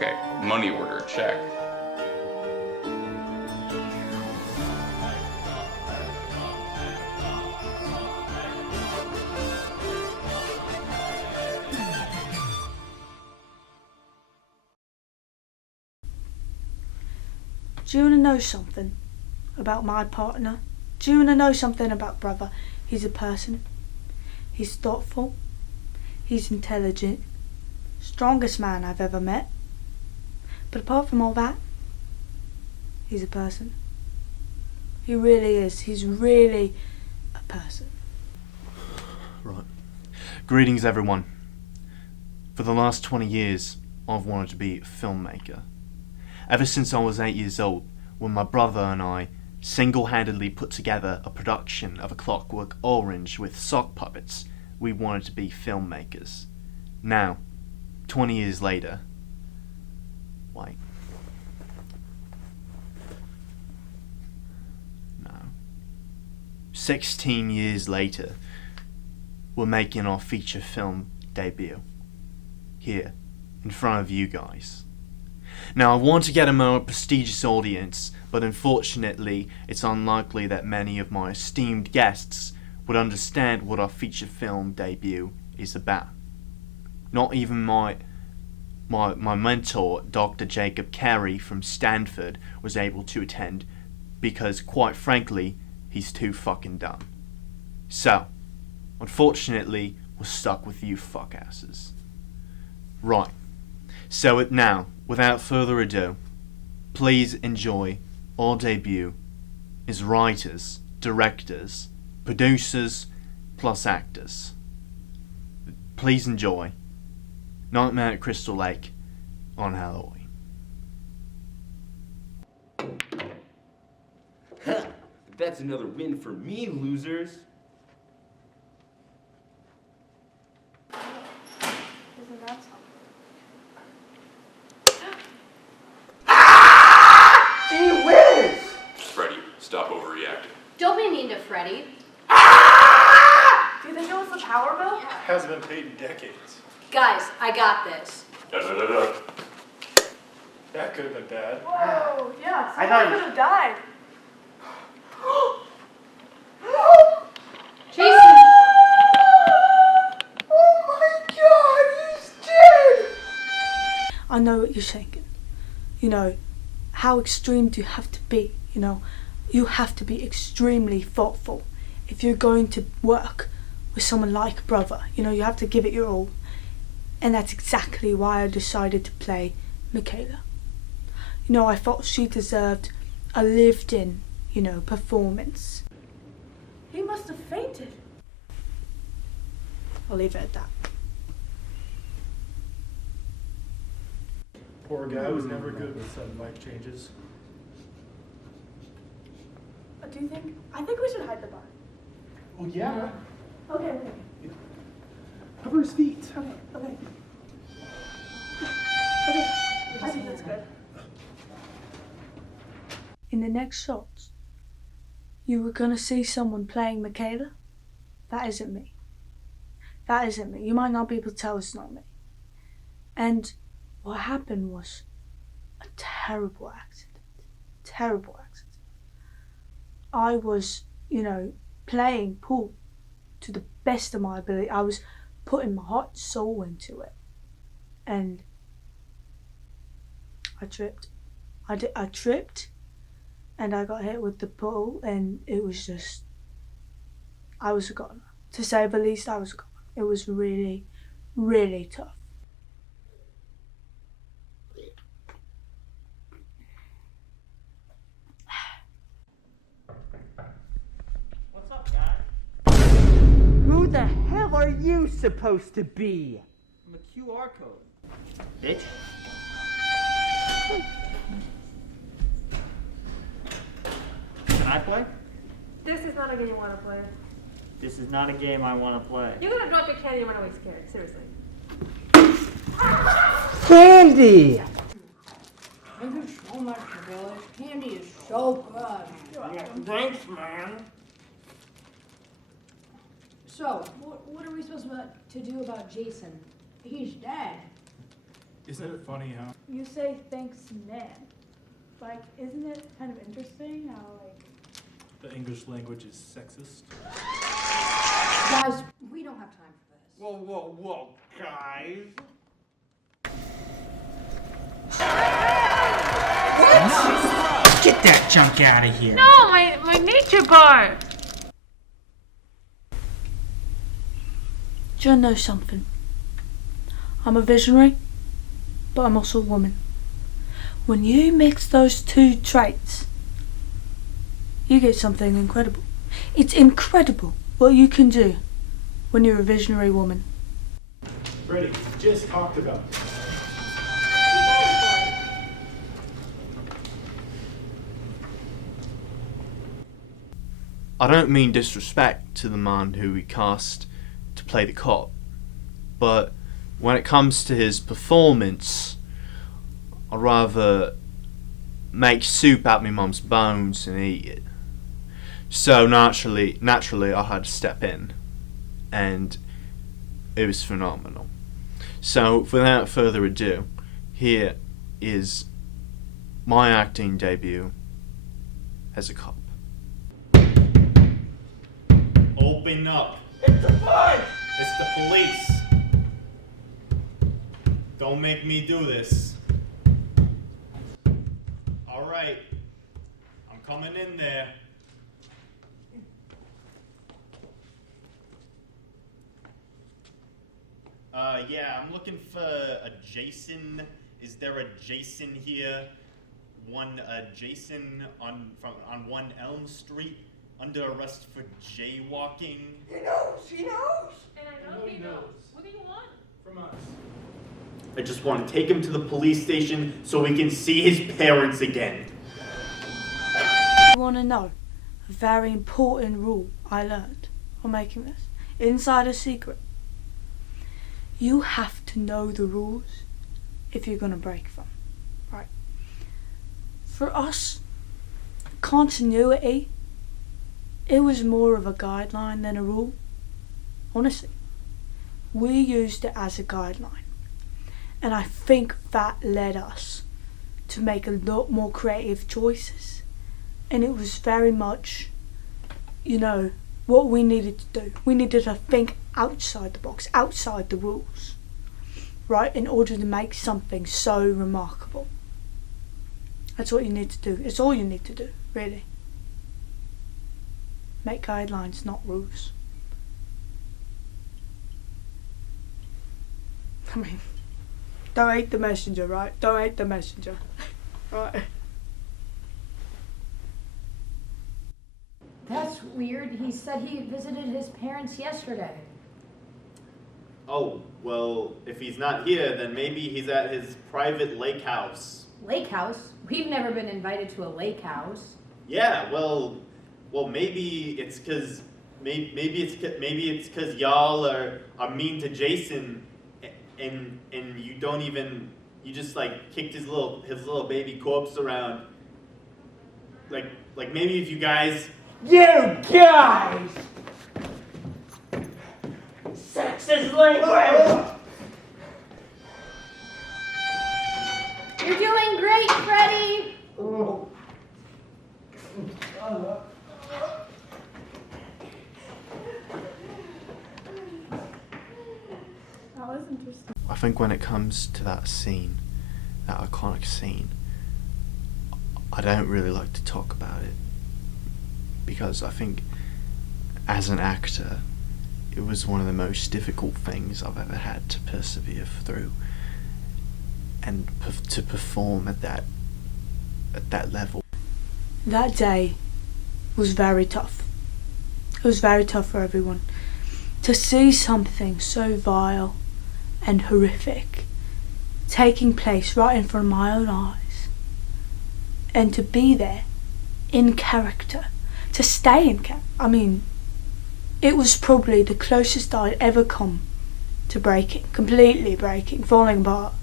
Okay, money order, check. Do you want to know something about my partner? Do you want to know something about brother? He's a person. He's thoughtful. He's intelligent. Strongest man I've ever met. But apart from all that, he's a person. He really is. He's really a person. Right. Greetings, everyone. For the last 20 years, I've wanted to be a filmmaker. Ever since I was 8 years old, when my brother and I single-handedly put together a production of A Clockwork Orange with sock puppets, we wanted to be filmmakers. Now, 20 years later, wait. No. 16 years later, we're making our feature film debut. Here, in front of you guys. Now, I want to get a more prestigious audience, but unfortunately, it's unlikely that many of my esteemed guests would understand what our feature film debut is about. Not even my mentor, Dr. Jacob Carey from Stanford, was able to attend because, quite frankly, he's too fucking dumb. So, unfortunately, we're stuck with you fuckasses. Right. So now, without further ado, please enjoy our debut as writers, directors, producers, plus actors. Please enjoy Nightmare at Crystal Lake on Halloween. Huh, that's another win for me, losers. Isn't that something? He wins! Freddy, stop overreacting. Don't be mean to Freddy. Do you think it was the power bill? Hasn't been paid in decades. Guys, I got this. That could have been bad. Whoa, yeah, I someone thought- could have died. Jason! Oh my god, he's dead! I know what you're thinking. You know, how extreme do you have to be? You know, you have to be extremely thoughtful if you're going to work with someone like brother. You know, you have to give it your all. And that's exactly why I decided to play Michaela. You know, I thought she deserved a lived-in, you know, performance. He must have fainted. I'll leave it at that. Poor guy was never good with sudden life changes. Do you think? I think we should hide the bar. Well, yeah. Okay. Cover his feet. Okay. I think that's good. In the next shot, you were gonna see someone playing Michaela. That isn't me. That isn't me. You might not be able to tell it's not me. And what happened was a terrible accident. Terrible accident. I was, you know, playing pool to the best of my ability. I was putting my heart and soul into it. And I tripped. I tripped and I got hit with the pool, and it was just, I was a goner. To say the least, I was a goner. It was really, really tough. What's up, guy? Who the hell are you supposed to be? I'm a QR code. Bitch. Can I play? This is not a game you want to play. This is not a game I want to play. You're gonna drop your candy and run away scared. Seriously. Candy! Thank you so much, Billy. Candy is so good. Thanks, man. So, what are we supposed to do about Jason? He's dead. Isn't it funny how You say thanks, man. Like, isn't it kind of interesting how, like... the English language is sexist? Guys, we don't have time for this. Whoa, guys. Get that junk out of here. No, my nature bar. Do you know something? I'm a visionary, but I'm also a woman. When you mix those two traits, you get something incredible. It's incredible what you can do when you're a visionary woman. Freddie, just talked about this. I don't mean disrespect to the man who we cast to play the cop, but when it comes to his performance, I'd rather make soup out my mum's bones and eat it. So naturally I had to step in, and it was phenomenal. So without further ado, here is my acting debut as a cop. Open up. It's the fun! It's the police. Don't make me do this. Alright. I'm coming in there. Yeah, I'm looking for a Jason. Is there a Jason here? One Jason on 1 Elm Street under arrest for jaywalking. He knows! And I know he knows. What do you want? From us. I just want to take him to the police station so we can see his parents again. You want to know a very important rule I learned while making this? Insider secret. You have to know the rules if you're going to break them. Right? For us, continuity, it was more of a guideline than a rule. Honestly. We used it as a guideline. And I think that led us to make a lot more creative choices. And it was very much, what we needed to do. We needed to think outside the box, outside the rules, right, in order to make something so remarkable. That's what you need to do. It's all you need to do, really. Make guidelines, not rules. I mean, don't hate the messenger, right? Don't hate the messenger, right? That's weird. He said he visited his parents yesterday. Oh, well, if he's not here, then maybe he's at his private lake house. Lake house? We've never been invited to a lake house. Yeah, well, maybe it's cause maybe it's cause y'all are mean to Jason, and you just like kicked his little baby corpse around. Like maybe if you guys. You guys! Sexist language! You're doing great, Freddie! That was interesting. I think when it comes to that scene, that iconic scene, I don't really like to talk about it. Because I think, as an actor, it was one of the most difficult things I've ever had to persevere through, and to perform at that level. That day was very tough. It was very tough for everyone. To see something so vile and horrific taking place right in front of my own eyes, and to be there in character. To stay in camp. I mean, it was probably the closest I'd ever come to breaking, completely breaking, falling apart.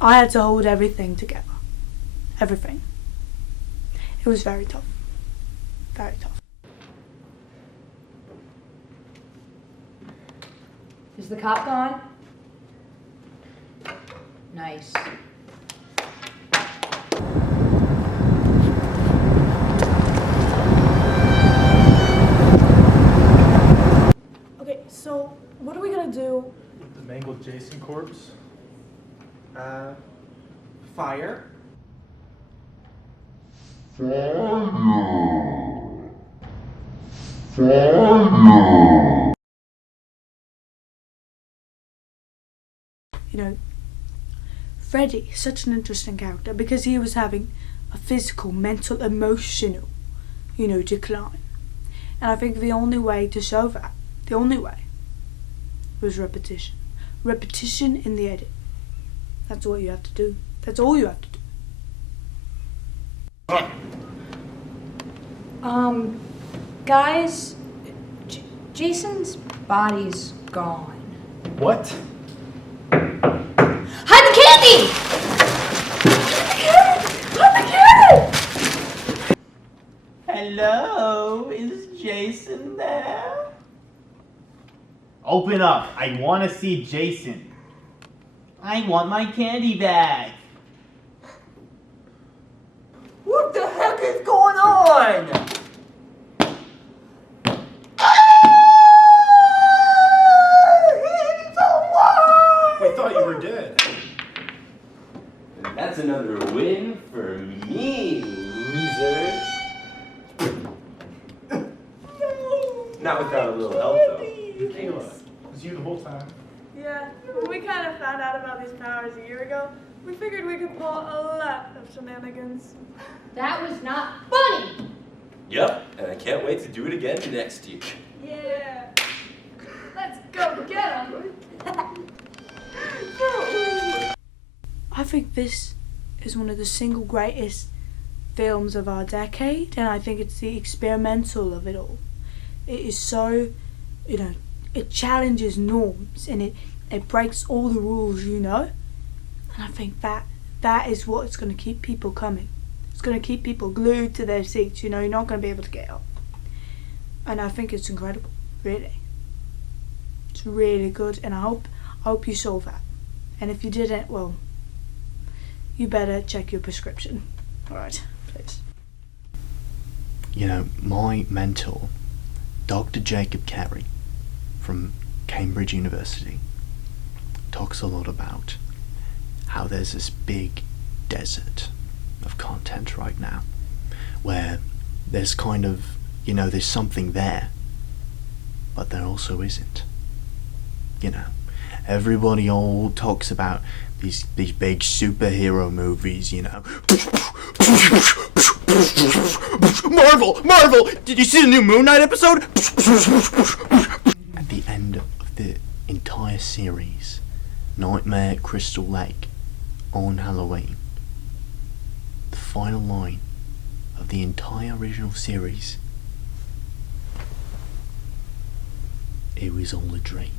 I had to hold everything together. Everything. It was very tough. Very tough. Is the cop gone? Nice. Okay, so what are we gonna do? With the mangled Jason corpse? Fire? You know, Freddy, such an interesting character because he was having a physical, mental, emotional, decline. And I think the only way to show that, the only way, was repetition. Repetition in the edit. That's what you have to do. That's all you have to do. Guys, Jason's body's gone. What? Hide the candy! Hide the candy! Hello? Is Jason there? Open up. I want to see Jason. I want my candy back. What the heck is going on? We thought you were dead. And that's another win for me, losers. Not without a little help, though. Kayla, it was you the whole time. Yeah, when we kind of found out about these powers a year ago, we figured we could pull a lot of shenanigans. That was not funny! Yep, and I can't wait to do it again next year. Yeah. Let's go get them. I think this is one of the single greatest films of our decade, and I think it's the experimental of it all. It is so, it challenges norms and it breaks all the rules, And I think that is what's going to keep people coming. It's going to keep people glued to their seats, You're not going to be able to get up. And I think it's incredible, really. It's really good, and I hope you saw that. And if you didn't, well, you better check your prescription. Alright, please. My mentor, Dr. Jacob Carey from Cambridge University, talks a lot about how there's this big desert of content right now where there's kind of, there's something there, but there also isn't. Everybody all talks about these big superhero movies, Marvel! Did you see the new Moon Knight episode? At the end of the entire series, Nightmare at Crystal Lake, on Halloween, the final line of the entire original series, it was all a dream.